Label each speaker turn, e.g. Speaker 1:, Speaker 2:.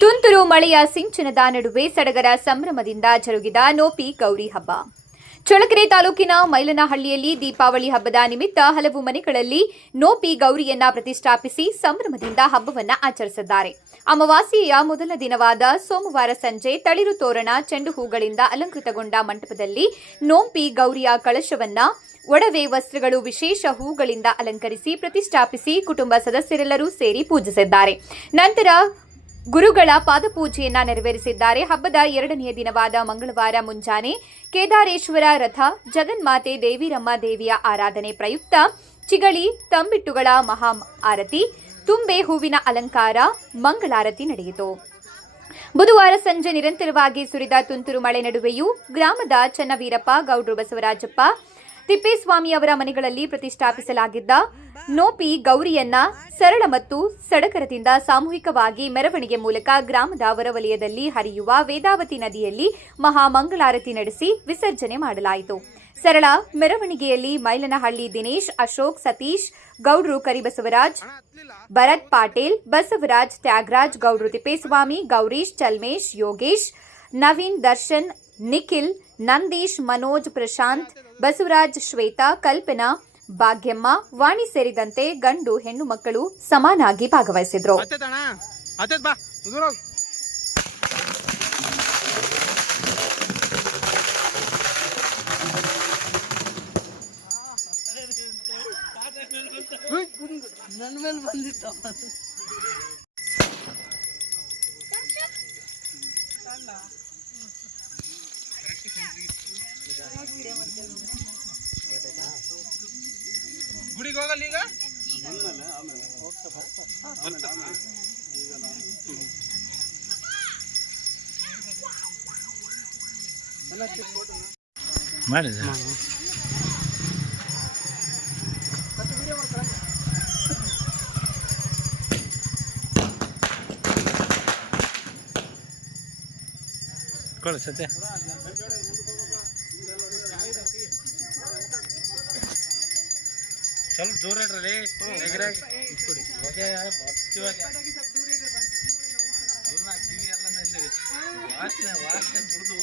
Speaker 1: ತುಂತುರು ಮಳೆಯ ಸಿಂಚನದ ನಡುವೆ ಸಡಗರ ಸಂಭ್ರಮದಿಂದ ಜರುಗಿದ ನೋಪಿ ಗೌರಿ ಹಬ್ಬ. ಚಳ್ಳಕೆರೆ ತಾಲೂಕಿನ ಮೈಲನಹಳ್ಳಿಯಲ್ಲಿ ದೀಪಾವಳಿ ಹಬ್ಬದ ನಿಮಿತ್ತ ಹಲವು ಮನೆಗಳಲ್ಲಿ ನೋಪಿ ಗೌರಿಯನ್ನ ಪ್ರತಿಷ್ಠಾಪಿಸಿ ಸಂಭ್ರಮದಿಂದ ಹಬ್ಬವನ್ನ ಆಚರಿಸಿದ್ದಾರೆ. ಅಮಾವಾಸ್ಯೆಯ ಮೊದಲ ದಿನವಾದ ಸೋಮವಾರ ಸಂಜೆ ತಳಿರು ತೋರಣ ಚೆಂಡು ಹೂಗಳಿಂದ ಅಲಂಕೃತಗೊಂಡ ಮಂಟಪದಲ್ಲಿ ನೋಂಪಿ ಗೌರಿಯ ಕಳಶವನ್ನ, ಒಡವೆ ವಸ್ತ್ರಗಳು ವಿಶೇಷ ಹೂಗಳಿಂದ ಅಲಂಕರಿಸಿ ಪ್ರತಿಷ್ಠಾಪಿಸಿ ಕುಟುಂಬ ಸದಸ್ಯರೆಲ್ಲರೂ ಸೇರಿ ಪೂಜಿಸಿದ್ದಾರೆ. ನಂತರ ಗುರುಗಳ ಪಾದಪೂಜೆಯನ್ನ ನೆರವೇರಿಸಿದ್ದಾರೆ. ಹಬ್ಬದ ಎರಡನೆಯ ದಿನವಾದ ಮಂಗಳವಾರ ಮುಂಜಾನೆ ಕೇದಾರೇಶ್ವರ ರಥ, ಜಗನ್ಮಾತೆ ದೇವಿರಮ್ಮ ದೇವಿಯ ಆರಾಧನೆ ಪ್ರಯುಕ್ತ ಚಿಗಳಿ, ತಂಬಿಟ್ಟುಗಳ ಮಹಾ ಆರತಿ, ತುಂಬೆ ಹೂವಿನ ಅಲಂಕಾರ, ಮಂಗಳಾರತಿ ನಡೆಯಿತು. ಬುಧವಾರ ಸಂಜೆ ನಿರಂತರವಾಗಿ ಸುರಿದ ತುಂತುರು ಮಳೆ ನಡುವೆಯೂ ಗ್ರಾಮದ ಚನ್ನವೀರಪ್ಪ, ಗೌಡ್ರು ಬಸವರಾಜಪ್ಪ ತಿಪ್ಪೇಸ್ವಾಮಿ ಅವರ ಮನೆಗಳಲ್ಲಿ ಪ್ರತಿಷ್ಠಾಪಿಸಲಾಗಿದ್ದ ನೋಪಿ ಗೌರಿಯನ್ನ ಸರಳ ಮತ್ತು ಸಡಗರದಿಂದ ಸಾಮೂಹಿಕವಾಗಿ ಮೆರವಣಿಗೆ ಮೂಲಕ ಗ್ರಾಮದ ಹೊರವಲಯದಲ್ಲಿ ಹರಿಯುವ ವೇದಾವತಿ ನದಿಯಲ್ಲಿ ಮಹಾಮಂಗಳಾರತಿ ನಡೆಸಿ ವಿಸರ್ಜನೆ ಮಾಡಲಾಯಿತು. ಸರಳ ಮೆರವಣಿಗೆಯಲ್ಲಿ ಮೈಲನಹಳ್ಳಿ ದಿನೇಶ್, ಅಶೋಕ್, ಸತೀಶ್, ಗೌಡ್ರು ಕರಿಬಸವರಾಜ್, ಭರತ್ ಪಾಟೀಲ್, ಬಸವರಾಜ್ ತ್ಯಾಗರಾಜ್, ಗೌಡ್ರು ತಿಪ್ಪೇಸ್ವಾಮಿ, ಗೌರೀಶ್, ಚಲ್ಮೇಶ್, ಯೋಗೇಶ್, ನವೀನ್ ದರ್ಶನ್ ನಿಖಿಲ್ ನಂದೀಶ್ ಮನೋಜ್ ಪ್ರಶಾಂತ್ ಬಸವರಾಜ್ ಶ್ವೇತಾ ಕಲ್ಪನಾ ಭಾಗ್ಯಮ್ಮ ವಾಣಿ ಸೇರಿದಂತೆ ಗಂಡು ಹೆಣ್ಣು ಮಕ್ಕಳು ಸಮಾನಾಗಿ ಭಾಗವಹಿಸಿದ್ರು.
Speaker 2: ಹತ್ತೈತ್ ಅಣ್ಣ ಹೋಗಲ್ಲ ಈಗ ಮಾಡಿದ ಹೋಗ್.
Speaker 3: ನನ್ನ ಮೇಲೆ ಬಂದಿತ್ತು
Speaker 2: ಗುಡಿಗೆ ಹೋಗಲ್ಲ ಈಗ
Speaker 4: ಮಾಡಿದೆ ಕಳಿಸತ್ತೆ ಸ್ವಲ್ಪ ದೂರ ಇಡ್ರಿ ಎಗರಾಗಿ ಹೊಗೆ ಬರ್ತೀವಿ ಅಲ್ಲ ಕಿವಿ ಎಲ್ಲ ಇಲ್ಲಿ ವಾಸನೆ ವಾಸನೆ ಕುಡಿದು